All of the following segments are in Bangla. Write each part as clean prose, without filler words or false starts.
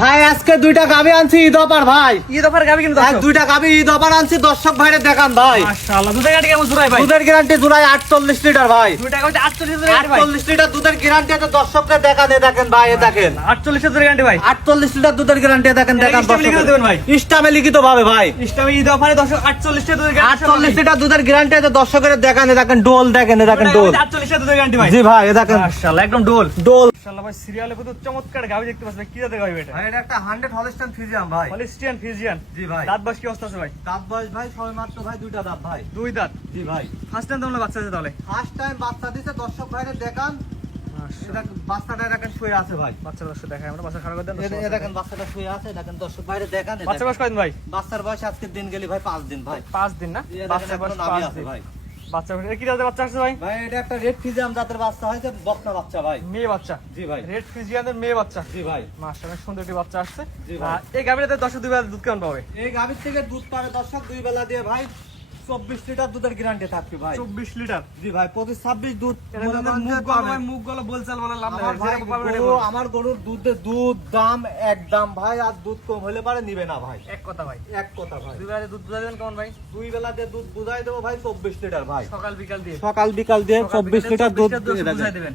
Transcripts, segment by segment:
ভাই আজকে দুইটা গাবি আনছি ঈদ অফার ভাই। ঈদ অফার গাবি কিন্তু দুইটা গাবি ঈদ অফার আনছি, দর্শক ভাইরে দেখান ভাই। মাশাআল্লাহ, দুধের গ্যারান্টি কেমন জুরাই ভাই? দুধের গ্যারান্টি জুড়াই 48 লিটার ভাই। দুইটা গাবিতে 48 লিটার গ্যারান্টি ভাই। 48 লিটার দুধের গ্যারান্টি আছে, দর্শককে দেখান। এ দেখেন ভাই, এ দেখেন 48 লিটার গ্যারান্টি ভাই। 48 লিটার দুধের গ্যারান্টি দেখেন। দেখান ইস্টামে লিখে দেবেন ভাই। ইস্টামে লিখিত ভাবে ভাই। ইস্টামে ঈদ অফারে দর্শক 48 লিটার দুধের গ্যারান্টি। 48 লিটার দুধের গ্যারান্টি আছে, দর্শকের দেখান। এ দেখেন ডোল, দেখেন এ দেখেন ডোল। 48 লিটার দুধের গ্যারান্টি ভাই। জি ভাই, এ দেখেন মাশাআল্লাহ, একদম ডোল ডোল। মাশাআল্লাহ ভাই, সিরিয়ালে কত চমৎকার গাবি দেখতে পাচ্ছেন। কি জাতের গাবি এটা? ভাই এটা একটা 100 হলস্টাইন ফ্রিজিয়ান ভাই। Holstein Friesian. জি ভাই। দাঁত বয়স কি অবস্থা আছে ভাই? দাঁত বয়স ভাই সবে মাত্র ভাই দুইটা দাঁত ভাই। দুই দাঁত। জি ভাই। ফার্স্ট টাইম তোমরা বাচ্চা আছে তাহলে? ফার্স্ট টাইম বাচ্চা দিছে, দর্শক ভাইরে দেখান। মাশাআল্লাহ, এটা বাচ্চাটা দেখেন শুয়ে আছে ভাই। বাচ্চা দর্শক দেখাই আমরা, বাচ্চা খারাপ করে দেন। এ দেখেন বাচ্চাটা শুয়ে আছে, দেখেন দর্শক ভাইরে দেখান। বাচ্চা বয়স কয়দিন ভাই? বাচ্চার বয়স আজকের দিন গেলি ভাই 5 দিন ভাই। 5 দিন না? বাচ্চা বাচ্চা বয়স নাভি 5 আছে দিন ভাই। বাচ্চা বয়স কি জাতের বাচ্চা আছে ভাই? ভাই এটা একটা রেড ফিজিয়াম জাতের বাচ্চা হয়েছে, বকনা বাচ্চা ভাই। মেয়ে বাচ্চা। জি ভাই। রেড ফ্রিজিয়ানের মেয়ে বাচ্চা। জি ভাই। মাশাআল্লাহ, সুন্দর একটি বাচ্চা আসছে। জি ভাই। এই গাবিটাতে 2 বেলা দুধ কেমন পাবে? এই গাভীর থেকে দুধ পাবে দর্শক দুই বেলা দিয়ে ভাই 24 লিটার দুধের গ্যারান্টি থাকবে ভাই। 24 লিটার। জি ভাই, প্রতি 26 দুধ। এটা যদি মুখ গলা ভাই, মুখ গলা বলচাল বলা লাভ নাই। আমার ভাই যেরকম পাবে গরু, আমার গরুর দুধ দাম এক দাম ভাই। আর দুধ কম হলে পারে নিবে না ভাই। এক কথা ভাই। এক কথা ভাই। 2 বেলা দুধ বুঝা দেবেন কেমন ভাই? দুই বেলা দিয়ে দুধ বুঝাই দেবো ভাই 24 লিটার ভাই। সকাল বিকাল দিয়ে। সকাল বিকাল দিয়ে 24 লিটার দুধ বুঝাই দেবেন।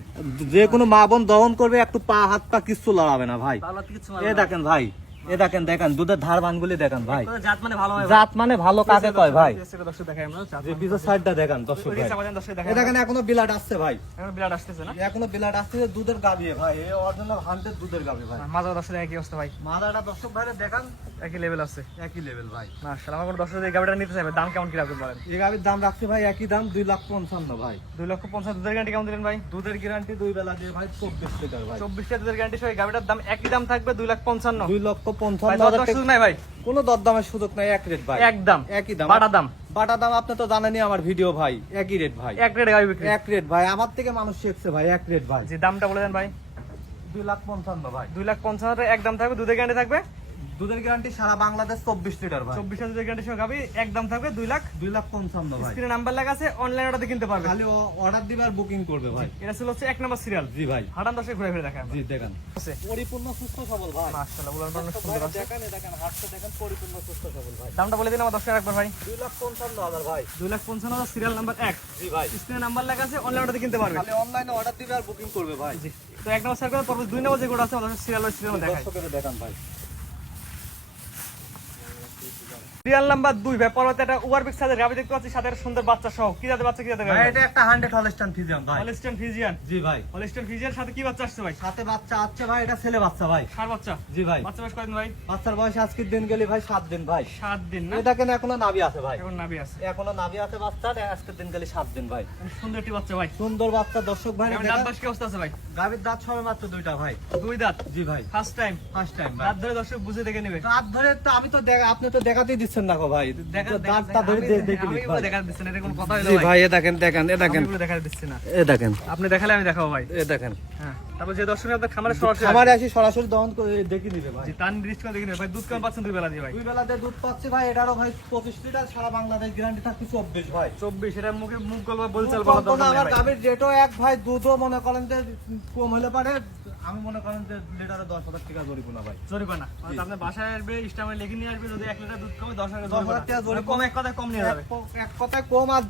যে কোনো মা বোন দহন করবে, একটু পা হাত পা কিচ্ছু লড়াবে না ভাই। তাহলে কিছু এ দেখেন ভাই, এ দেখেন দেখেন দুধের ধার বানগুলি দেখেন ভাই। জাত মানে ভালো হয়। জাত মানে ভালো কাকে কয় ভাই? দর্শক দেখাই আমরা জাত। যে পিছর সাইডটা দেখেন দর্শক ভাই। দর্শক এ দেখাই। দেখেন এখনো বিলাট আসছে ভাই। এখন বিরাট আসতেছে না? এখনো বিলাট আসছে, দুধের গাবি ভাই। এই অরিজিনাল 100 দুধের গাবি ভাই। মাজা দর্শক একই অবস্থা ভাই। মাদাটা দর্শক ভাইরে দেখান, একই লেভেল আছে। একই লেভেল ভাই। মাশাআল্লাহ, আমার কোনো দর্শক এই গাবিটা নিতে চাইবে, দাম কেমন কি রাখবেন বলেন? এই গাবির দাম রাখছে ভাই একই দাম 2,55,000 ভাই। 2,50,000 দুধের গ্যারান্টি কেমন দিলেন ভাই? দুধের গ্যারান্টি দুই বেলা দিয়ে ভাই 24 লিটার ভাই। 24 টা দুধের গ্যারান্টি সহ এই গাবিটার দাম একই দাম থাকবে 2,55,000। 2,55,000 ভাই সুযোগ নাই ভাই। কোনো দরদামের সুযোগ নাই, এক রেট ভাই। একদম একই দাম। বাটা দাম। বাটা দাম আপনি তো জানেনই, আমার ভিডিও ভাই একই রেট ভাই। এক রেটে গাবি বিক্রি। এক রেট ভাই, আমার থেকে মানুষ শিখছে ভাই, এক রেট ভাই। যে দামটা বলে দেন ভাই। 2,55,000 ভাই। 2,50,000 এক দাম থাকবে, দুধের গ্যারান্টি থাকবে দুধের গ্যারান্টি সারা বাংলাদেশ 24 লিটার ভাই। 24 টা দুধের গ্যারান্টি সহ গাবি এক দাম থাকবে 2,55,000। 2,55,000 ভাই। স্ক্রিনে নাম্বার লেখা আছে, অনলাইন অর্ডার কিনতে পারবে। খালি অর্ডার দিবার বুকিং করবে ভাই। এটা ছিল হচ্ছে 1 নম্বর সিরিয়াল। জি ভাই। হাটান দশে ঘুরে ফিরে দেখায় জি দেখেন আছে। পরিপূর্ণ সুস্থ সবল ভাই। মাশাআল্লাহ, উলান পালান সুন্দর আছে। দেখেন এ দেখেন হাতটা দেখেন পরিপূর্ণ সুস্থ সবল ভাই। দামটা বলে দিন আমার দর্শক একবার ভাই। 2,55,000 ভাই। 2,55,000 সিরিয়াল নাম্বার 1। জি ভাই। স্ক্রিনে নাম্বার লেখা আছে, অনলাইন অর্ডার কিনতে পারবে। খালি অনলাইনে অর্ডার দিবে আর বুকিং করবে ভাই। জি। তো 1 নম্বর সার্কেল পরবর্তী 2 নম্বর যে গোটা আছে আমাদের সিরিয়াল দেখায়। দর্শকের দেখান ভাই। সিরিয়াল নাম্বার 2 ভাই, পরবর্তী একটা ওভারবিগ সাইজের গাবি দেখতে পাচ্ছি, সাথে একটা সুন্দর বাচ্চা সহ। কি জাতের বাচ্চা, কি জাতের গাবি? ভাই এটা একটা 100 হলস্টাইন ফ্রিজিয়ান ভাই। Holstein Friesian. জি ভাই। হলিস্টিয়ান ফ্রিজিয়ান সাথে কি বাচ্চা আসছে ভাই? সাথে বাচ্চা আছে ভাই, এটা ছেলে বাচ্চা ভাই। ষাঁড় বাচ্চা। জি ভাই। বাচ্চা বয়স কয়দিন ভাই? বাচ্চার বয়স আজকের দিন গেলি ভাই 7 দিন ভাই। 7 দিন না? এ দেখেন এখনো নাভি আছে ভাই। এখন নাভি আছে। এখনো নাভি আছে বাচ্চার, আজকের দিন গেলি 7 দিন ভাই। সুন্দর একটি বাচ্চা ভাই। সুন্দর বাচ্চা দর্শক ভাই। এখন দাঁত বয়স কি অবস্থা আছে ভাই? গাভীর দাঁত সবে মাত্র দুইটা ভাই। 2 দাঁত। জি ভাই। First time. ফার্স্ট টাইম ভাই। দাঁত ধরে দর্শক বুঝে দেখে নেবে। দাঁত ধরে তো আমি তো আপনি তো দেখাতেই দিচ্ছেন না গো ভাই। দাঁতটা ধরে দেখে নিন ভাই। দেখা দিচ্ছেন, এটা কোনো কথা হলো জি ভাই? ভাই, এ দেখেন দেখেন এ দেখেন আমি দেখা দিচ্ছি না। এ দেখেন আপনি দেখালে আমি দেখাবো ভাই। এ দেখেন। হ্যাঁ, তারপর যে দর্শক আপনার খামারে সরাসরি খামারে আসি সরাসরি দহন করে দেখে নিবে ভাই। জি, টান দৃষ্টি করে দেখে নেবে ভাই। দুধ কেমন পাচ্ছেন 2 বেলা দিয়ে ভাই? দুই বেলাতে দুধ পাচ্ছি ভাই, এটারও ভাই 25 লিটার, সারা বাংলাদেশ গ্যারান্টি থাকছে 24 ভাই। 24। এটা মুখে মুখ গলবা বলচাল বলা সম্পূর্ণ দরকার আমার নেই ভাই। গাভীর রেটও এক ভাই। দুধও মনে করেন যে কম হলে পারে, আমি মনে করেন যে লিটারে 10,000 টাকা জরিমানা ভাই। জরিমানা মানে আপনি বাসায় আসবে, স্টামে লিখে নিয়ে আসবে, যদি 1 লিটার দুধ কমে 10,000 10,000 টাকা জরিমানা। কম, এক কথায় কম নিয়ে যাবে। এক কথায় কম। আর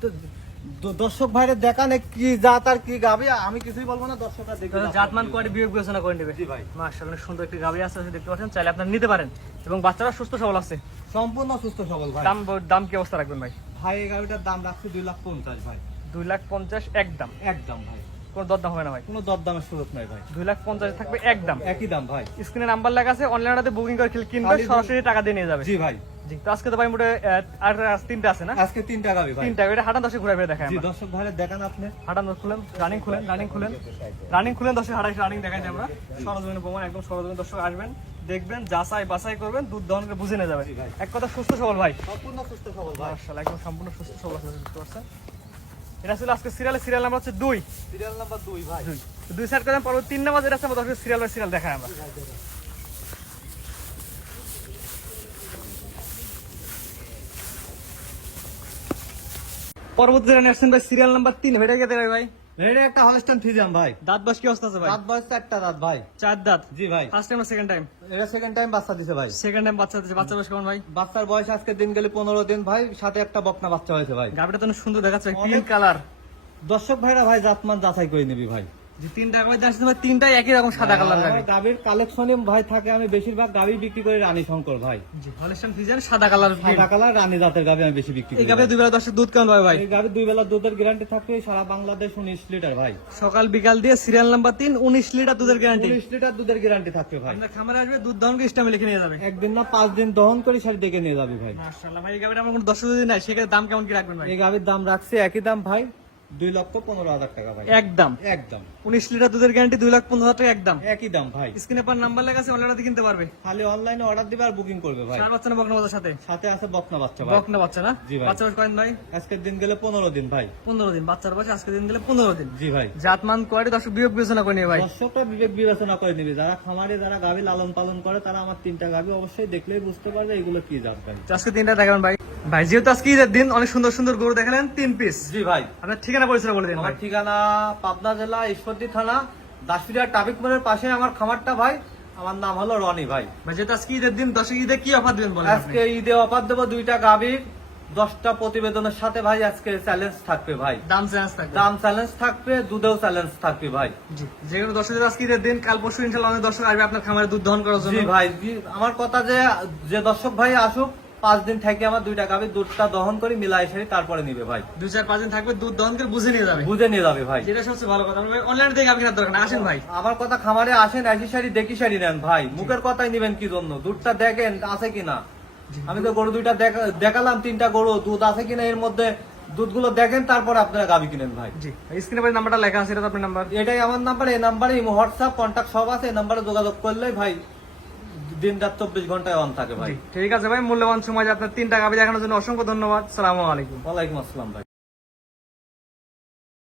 দর্শক ভাইরে দেখানে কি জাত আর কি গাভী আমি কিছুই বলবো না, দর্শকরা দেখবে। জাতমান কোয়ালিটি বিবেক বিবেচনা করে নেবে। জি ভাই। মাশাআল্লাহ, সুন্দর একটি গাভী আছে, দেখতে পাচ্ছেন, চাইলে আপনারা নিতে পারেন। এবং বাচ্চারা সুস্থ সবল আছে। সম্পূর্ণ সুস্থ সবল ভাই। দাম কি অবস্থা রাখবেন ভাই? ভাই এই গাভীটার দাম রাখছি 2,50,000 ভাই। 2,50,000 একদম। একদম ভাই। কোনো দরদাম হবে না ভাই? কোনো দরদামের সুযোগ নাই ভাই। 2,50,000 থাকবে একদম। একই দাম ভাই। স্ক্রিনে নাম্বার লেখা আছে, অনলাইন অর্ডারে বুকিং করে কিনবে, সরাসরি টাকা দিয়ে নিয়ে যাবে। জি ভাই। জি, তো আজকে তো ভাই মোটে আর 3টা আছে না? আজকে 3টা গাভী ভাই। 3টা। এটা হাঁটান দশে ঘুরে ফিরে দেখায় জি আমরা। দর্শক ভাইরে দেখান আপনি। হাঁটান দশ খুলেন, রানিং খুলেন দশে হাঁটাই রানিং দেখাই দিই আমরা। সরজমিনে প্রমাণ, একদম সরজমিনে দর্শক আসবেন, দেখবেন, যাচাই বাছাই করবেন, দুধ দহন করে বুঝে নিয়ে যাবেন। এক কথা সুস্থ সবল ভাই। সম্পূর্ণ সুস্থ সবল ভাই। মাশাআল্লাহ, একদম সম্পূর্ণ সুস্থ সবল আছে, বুঝতে পারছেন? এটা ছিল আজকে সিরিয়াল নাম্বার হচ্ছে 2। সিরিয়াল নাম্বার 2 ভাই। 2 সাইড করে পরবর্তী 3 নাম্বার যেটা আছে আমরা দর্শক সিরিয়াল বাই সিরিয়াল দেখাই আমরা। পরবর্তী যেটা আসছেন ভাই, সিরিয়াল নাম্বার 3। এটা কে দেবে ভাই? এটা একটা হলস্টাইন ফ্রিজিয়ান ভাই। দাঁত বাস কি অবস্থা আছে ভাই? দাঁত বয়স 4টা দাঁত ভাই। 4 দাঁত। জি ভাই। ফার্স্ট টাইম না সেকেন্ড টাইম? এটা সেকেন্ড টাইম বাচ্চা দিছে ভাই। সেকেন্ড টাইম বাচ্চা দিচ্ছে। বাচ্চা বয়স কেমন ভাই? বাচ্চার বয়স আজকে দিন গেলে 15 দিন ভাই, সাথে একটা বকনা বাচ্চা হয়েছে ভাই। গাবিটা তো অনেক সুন্দর দেখাচ্ছে ভাই, অনেক- পিঙ্ক কালার। দর্শক ভাইরা ভাই জাতমান যাচাই করে নিবি ভাই। যে তিনটা গাবি আসছে ভাই, তিনটাই একই রকম সাদা কালার গাবি। আমার গাভীর কালেকশনে ভাই থাকে, আমি বেশিরভাগ গাভী বিক্রি করি রানী শঙ্কর ভাই। জি, হলস্টাইন ফ্রিজিয়ান সাদা কালার। সাদা কালার রানী জাতের গাভী আমি বেশি বিক্রি এই করি। গাবিটা দুই বেলা 10 দুধ কেমন পাবে ভাই? এই গাভীর 2 বেলা দুধের গ্যারান্টি থাকবে সারা বাংলাদেশ 19 লিটার ভাই। সকাল বিকাল দিয়ে সিরিয়াল নাম্বার 3, 19 লিটার দুধের গ্যারান্টি। 19 লিটার দুধের গ্যারান্টি থাকবে ভাই। আপনার খামারে আসবে, দুধ দহন করে স্টামে লিখে নিয়ে যাবে। একদিন না 5 দিন দহন করে সারি ডেকে নিয়ে যাবি ভাই। মাশাআল্লাহ ভাই, এই গাবিটা আমার কোনো দর্শক যদি নাই, সেক্ষেত্রে দাম কেমন কি রাখবেন ভাই? এই গাভীর দাম রাখছে একই দাম ভাই, 2,15,000 টাকা ভাই। একদম একদম 19 লিটার দুধের গ্যারান্টি 2,15,000 টাকা একদম। একই দাম ভাই। স্ক্রিনে পার নাম্বার লেখা আছে, অনলাইনে কিনতে পারবে। খালি অনলাইনে অর্ডার দিবে আর বুকিং করবে ভাই। সার বাচ্চা না বকনা বাচ্চার সাথে? সাথে আছে বকনা বাচ্চা ভাই। বকনা বাচ্চা না? জি ভাই। বাচ্চা বয়স কয়দিন ভাই? আজকের দিন গেলে 15 দিন ভাই। 15 দিন। বাচ্চার বয়স আজকে দিন গেলে 15 দিন। জি ভাই। জাতমান কোয়ালিটি দর্শক বিবেক বিবেচনা করে নিয়ে ভাই। দর্শকটা বিবেক বিবেচনা করে নিবি, যারা খামারে যারা গাভী লালন পালন করে তারা আমার 3টা গাভী অবশ্যই দেখলেই বুঝতে পারবে এগুলো কি জাত ভাই। তো আজকে তিনটা দেখাবেন ভাই। ভাই যেহেতু আজকে ঈদের দিন, অনেক সুন্দর সুন্দর গরু দেখালেন 3 পিস। জি ভাই। আপনার ঠিকানা পরিচয় বলে দিন আমার ভাই। ঠিকানা পাবনা জেলা ঈশ্বরদী থানা দাসপিড়িয়া ট্রাফিক মোড়ের পাশে আমার খামারটা ভাই। আমার নাম হলো রনি ভাই। ভাই যেহেতু আজকে ঈদের দিন, দর্শক ঈদে কি অফার দিবেন বলেন আপনি? আজকে ঈদে অফার দেবো 2টা গাভীর 10টা প্রতিবেদনের সাথে ভাই। আজকে চ্যালেঞ্জ থাকবে ভাই, দাম চেঞ্জ থাকবে। দাম চ্যালেঞ্জ থাকবে, দুধেও চ্যালেঞ্জ থাকবে ভাই। জি, যেগুলো দর্শকদের আজকে ঈদের দিন, কাল পরশু ইনশাআল্লাহ অনেক দর্শক আসবে আপনার খামারে দুধ দহন করার জন্য। জি ভাই, জি, আমার কথা যে যে দর্শক ভাই আসুক 5 দিন থেকে আমার 2টা গাভীর দুধটা দহন করে মিলাই সারি তারপরে নিবে ভাই। 2-4-5 দিন থাকবে, দুধ দহন করে বুঝে নিয়ে যাবে। বুঝে নিয়ে যাবে ভাই। যেটা সবচেয়ে ভালো কথা। ভাই অনলাইনে দেখে আপনি দরকার না, আসেন ভাই। আমার কথা খামারে আসেন, একই শাড়ি দেখি শাড়ি নেন ভাই। মুখের কথাই নিবেন কি জন্য? দুধটা দেখেন আছে কিনা। আমি তো গরু 2টা দেখালাম, 3টা গরু দুধ আছে কিনা এর মধ্যে, দুধগুলো দেখেন তারপরে আপনারা গাভী কিনেন ভাই। জি, স্ক্রিনে পরে নাম্বারটা লেখা আছে, এটা তো আপনার নাম্বার। এটাই আমার নাম্বার। এই নাম্বারে হোয়াটসঅ্যাপ কন্ট্যাক্ট সব আছে। এই নাম্বারে যোগাযোগ করলেই ভাই দিন রাত 24 ঘন্টায় অন থাকে ভাই। জি, ঠিক আছে ভাই, মূল্যবান সময় আপনার 3টা গাভী দেখানোর জন্য অসংখ্য ধন্যবাদ। সালামু আলাইকুম। ওয়ালাইকুম আসসালাম ভাই।